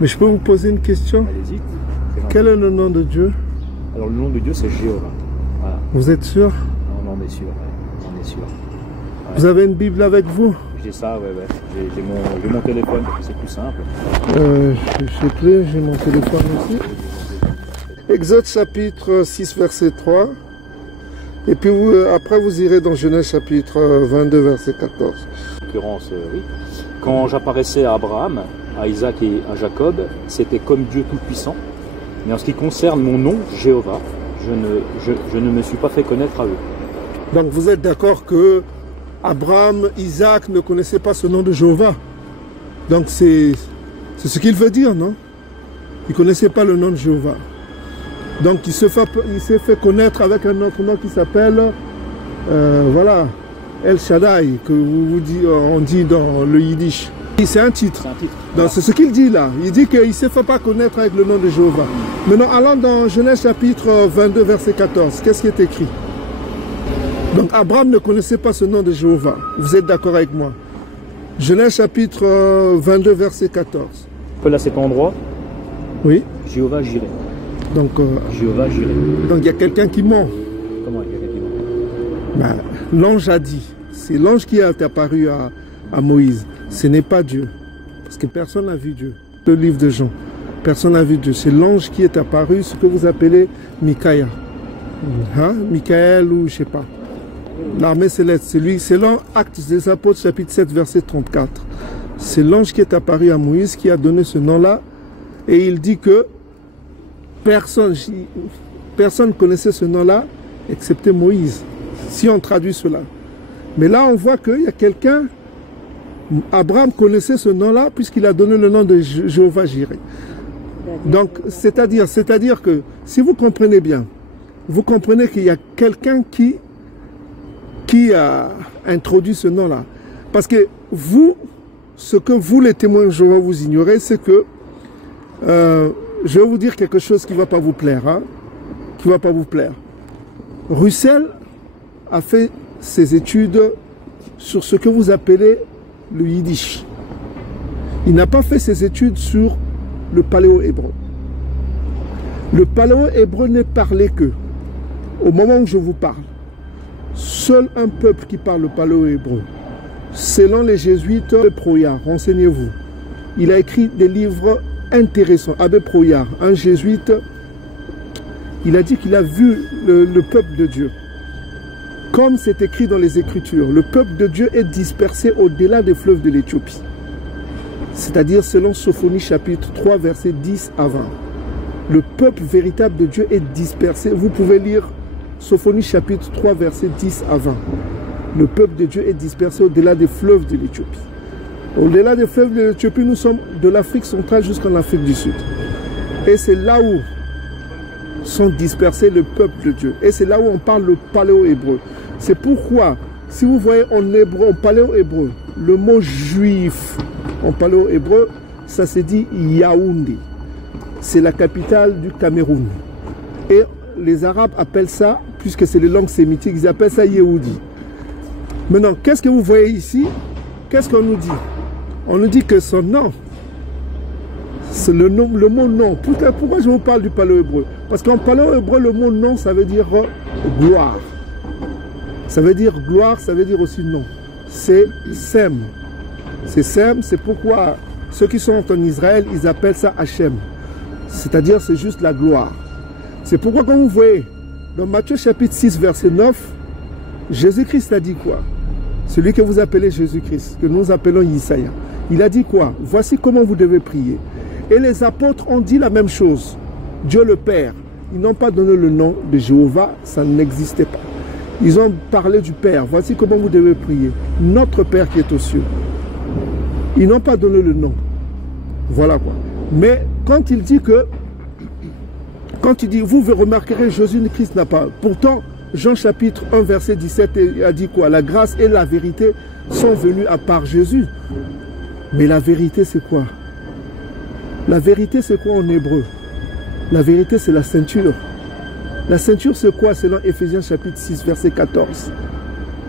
Mais je peux vous poser une question? Allez-y. Quel est le nom de Dieu? Alors le nom de Dieu c'est Jéhovah. Voilà. Vous êtes sûr? On est sûr, ouais. On est sûr. Ouais. Vous avez une Bible avec vous? J'ai ça, ouais. J'ai mon téléphone, c'est plus simple. Je sais plus, j'ai mon téléphone aussi. Exode chapitre 6 verset 3. Et puis après vous irez dans Genèse chapitre 22 verset 14. En l'occurrence, oui. Quand j'apparaissais à Abraham, à Isaac et à Jacob, c'était comme Dieu Tout-Puissant. Mais en ce qui concerne mon nom, Jéhovah, je ne me suis pas fait connaître à eux. Donc vous êtes d'accord que Abraham, Isaac ne connaissaient pas ce nom de Jéhovah. Donc c'est ce qu'il veut dire, non? Ils ne connaissaient pas le nom de Jéhovah. Donc il s'est fait connaître avec un autre nom qui s'appelle, voilà, El Shaddai, que on dit dans le Yiddish. C'est un titre. C'est un titre. Voilà. C'est ce qu'il dit là. Il dit qu'il ne s'est fait pas connaître avec le nom de Jéhovah. Maintenant, allons dans Genèse chapitre 22, verset 14. Qu'est-ce qui est écrit? Donc Abraham ne connaissait pas ce nom de Jéhovah. Vous êtes d'accord avec moi? Genèse chapitre 22, verset 14. Là, cet endroit, oui. Jéhovah Jireh. Donc, Jéhovah Jireh. Donc il y a quelqu'un qui ment. Comment il y a quelqu'un qui ment? L'ange a dit. C'est l'ange qui est apparu à Moïse. Ce n'est pas Dieu. Parce que personne n'a vu Dieu. Le livre de Jean. Personne n'a vu Dieu. C'est l'ange qui est apparu, ce que vous appelez Mikaïa. Hein? Michael ou je ne sais pas. L'armée céleste. C'est l'Acte des Apôtres, chapitre 7, verset 34. C'est l'ange qui est apparu à Moïse qui a donné ce nom-là. Et il dit que personne ne connaissait ce nom-là, excepté Moïse. Si on traduit cela. Mais là, on voit qu'il y a quelqu'un. Abraham connaissait ce nom-là puisqu'il a donné le nom de Jéhovah Jireh. Donc, c'est-à-dire que si vous comprenez bien, vous comprenez qu'il y a quelqu'un qui a introduit ce nom-là. Parce que vous, ce que vous, les témoins de Jéhovah, vous ignorez, c'est que je vais vous dire quelque chose qui ne va pas vous plaire. Hein, qui ne va pas vous plaire. Russell a fait ses études sur ce que vous appelez le Yiddish. Il n'a pas fait ses études sur le paléo-hébreu. Le paléo-hébreu n'est parlé que, au moment où je vous parle, seul un peuple qui parle le paléo-hébreu. Selon les jésuites, Abbé Proyard, renseignez-vous. Il a écrit des livres intéressants. Abbé Proyard, un jésuite, il a dit qu'il a vu le peuple de Dieu. Comme c'est écrit dans les Écritures, le peuple de Dieu est dispersé au-delà des fleuves de l'Éthiopie. C'est-à-dire selon Sophonie chapitre 3, verset 10 à 20. Le peuple véritable de Dieu est dispersé. Vous pouvez lire Sophonie chapitre 3, verset 10 à 20. Le peuple de Dieu est dispersé au-delà des fleuves de l'Éthiopie. Au-delà des fleuves de l'Éthiopie, nous sommes de l'Afrique centrale jusqu'en Afrique du Sud. Et c'est là où sont dispersés le peuple de Dieu. Et c'est là où on parle le paléo-hébreu. C'est pourquoi, si vous voyez en hébreu, en paléo-hébreu, le mot juif en paléo-hébreu, ça se dit Yaoundé. C'est la capitale du Cameroun. Et les Arabes appellent ça, puisque c'est les langues sémitiques, ils appellent ça Yehudi. Maintenant, qu'est-ce que vous voyez ici? Qu'est-ce qu'on nous dit? On nous dit que son nom, c'est le mot nom. Pourquoi je vous parle du paléo-hébreu? Parce qu'en paléo-hébreu, le mot nom, ça veut dire gloire. Ça veut dire gloire, ça veut dire aussi nom. C'est Sem. C'est Sem, c'est pourquoi ceux qui sont en Israël, ils appellent ça Hachem. C'est-à-dire, c'est juste la gloire. C'est pourquoi, quand vous voyez, dans Matthieu chapitre 6, verset 9, Jésus-Christ a dit quoi? Celui que vous appelez Jésus-Christ, que nous appelons Isaïa. Il a dit quoi? Voici comment vous devez prier. Et les apôtres ont dit la même chose. Dieu le Père. Ils n'ont pas donné le nom de Jéhovah, ça n'existait pas. Ils ont parlé du Père. Voici comment vous devez prier. Notre Père qui est aux cieux. Ils n'ont pas donné le nom. Voilà quoi. Mais quand il dit que, quand il dit, vous remarquerez, Jésus-Christ n'a pas. Pourtant, Jean chapitre 1, verset 17 a dit quoi? La grâce et la vérité sont venues à part Jésus. Mais la vérité, c'est quoi? La vérité, c'est quoi en hébreu? La vérité, c'est la ceinture. La ceinture, c'est quoi selon Éphésiens chapitre 6, verset 14?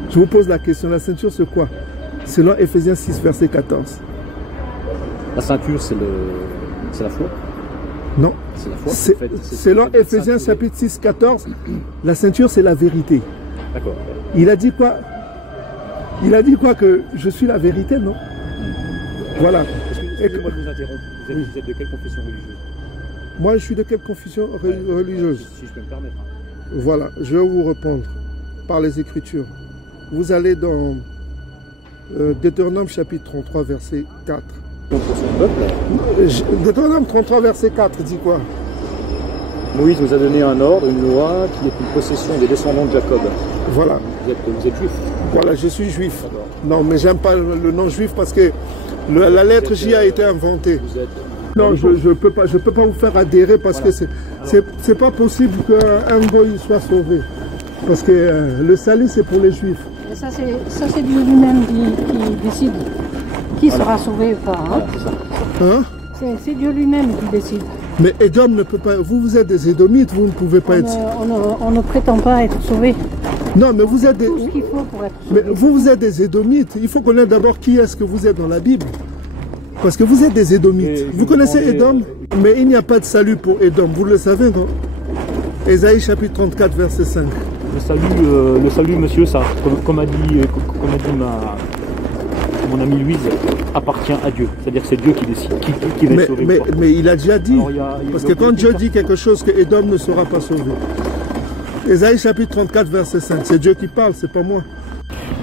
Je vous pose la question, la ceinture, c'est quoi selon Éphésiens 6, verset 14? La ceinture, C'est la foi. Non. C'est la foi. Selon Éphésiens chapitre 6, 14, la ceinture c'est la vérité. D'accord. Il a dit quoi? Il a dit quoi? Que je suis la vérité, non? Voilà. Excusez-moi de vous interrompre. Vous êtes de quelle confession religieuse? Moi, je suis de quelle confession religieuse? Si je peux me permettre. Voilà, je vais vous répondre par les Écritures. Vous allez dans Deutéronome chapitre 33, verset 4. Pour son peuple. Deutéronome 33, verset 4 dit quoi? Moïse nous a donné un ordre, une loi qui est une possession des descendants de Jacob. Voilà. Vous êtes juif? Voilà, je suis juif. Non, mais j'aime pas le nom juif parce que la lettre J a été inventée. Vous êtes... Non, je ne peux pas vous faire adhérer parce que c'est pas possible qu'un goy soit sauvé. Parce que le salut, c'est pour les juifs. Et ça, c'est Dieu lui-même qui décide qui sera sauvé ou pas. Hein? Hein? C'est Dieu lui-même qui décide. Mais Édom ne peut pas... Vous êtes des Édomites, vous ne pouvez pas être... On ne prétend pas être sauvé. Non, mais vous êtes des... Tout ce qu'il faut pour être sauvé. Mais vous êtes des Édomites. Il faut connaître d'abord qui est-ce que vous êtes dans la Bible. Parce que vous êtes des Édomites. Vous connaissez Édom? Mais il n'y a pas de salut pour Édom. Vous le savez, non? Ésaïe chapitre 34, verset 5. Le salut, monsieur, ça, comme a dit mon ami Louise, appartient à Dieu. C'est-à-dire que c'est Dieu qui décide, qui va être sauvé. Mais il a déjà dit. Parce que quand Dieu dit quelque chose, que Édom ne sera pas sauvé. Ésaïe chapitre 34, verset 5. C'est Dieu qui parle, c'est pas moi.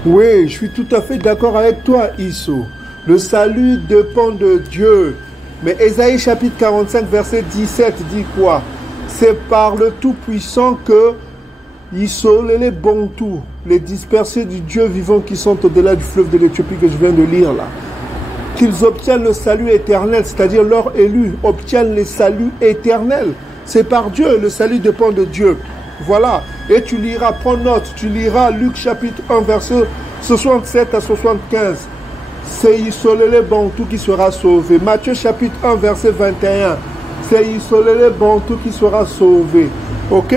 Oui, je suis tout à fait d'accord avec toi, Isso. Le salut dépend de Dieu. Mais Ésaïe chapitre 45, verset 17 dit quoi? C'est par le Tout-Puissant que Isso, les Bontou, les dispersés du Dieu vivant qui sont au-delà du fleuve de l'Éthiopie que je viens de lire là, qu'ils obtiennent le salut éternel, c'est-à-dire leurs élus obtiennent le salut éternel. C'est par Dieu, le salut dépend de Dieu. Voilà. Et tu liras, prends note, tu liras Luc chapitre 1, verset 67 à 75. C'est Isolélé Bantou qui sera sauvé. Matthieu chapitre 1, verset 21. C'est Isolélé Bantou qui sera sauvé. Ok?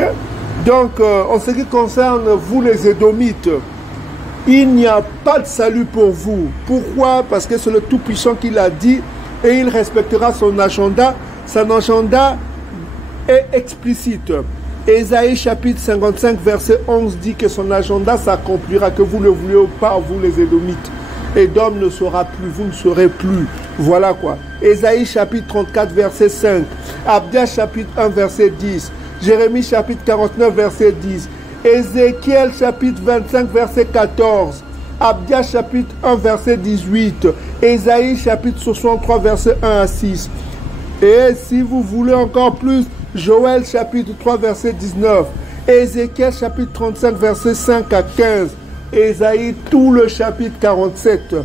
Donc, en ce qui concerne vous les Édomites, il n'y a pas de salut pour vous. Pourquoi? Parce que c'est le Tout-Puissant qui l'a dit et il respectera son agenda. Son agenda est explicite. Ésaïe chapitre 55, verset 11 dit que son agenda s'accomplira, que vous le voulez ou pas, vous les Édomites. Édom ne sera plus, vous ne serez plus. Voilà quoi. Ésaïe chapitre 34, verset 5. Abdia chapitre 1, verset 10. Jérémie chapitre 49, verset 10. Ézéchiel chapitre 25, verset 14. Abdia chapitre 1, verset 18. Ésaïe chapitre 63, verset 1 à 6. Et si vous voulez encore plus, Joël chapitre 3, verset 19. Ézéchiel chapitre 35, verset 5 à 15. Ésaïe, tout le chapitre 47.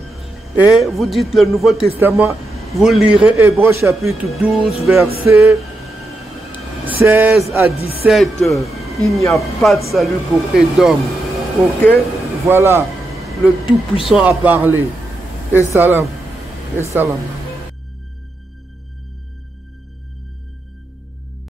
Et vous dites le Nouveau Testament, vous lirez Hébreux chapitre 12, verset 16 à 17. Il n'y a pas de salut pour Édom. Ok? Voilà. Le Tout-Puissant a parlé. Et salam. Et salam.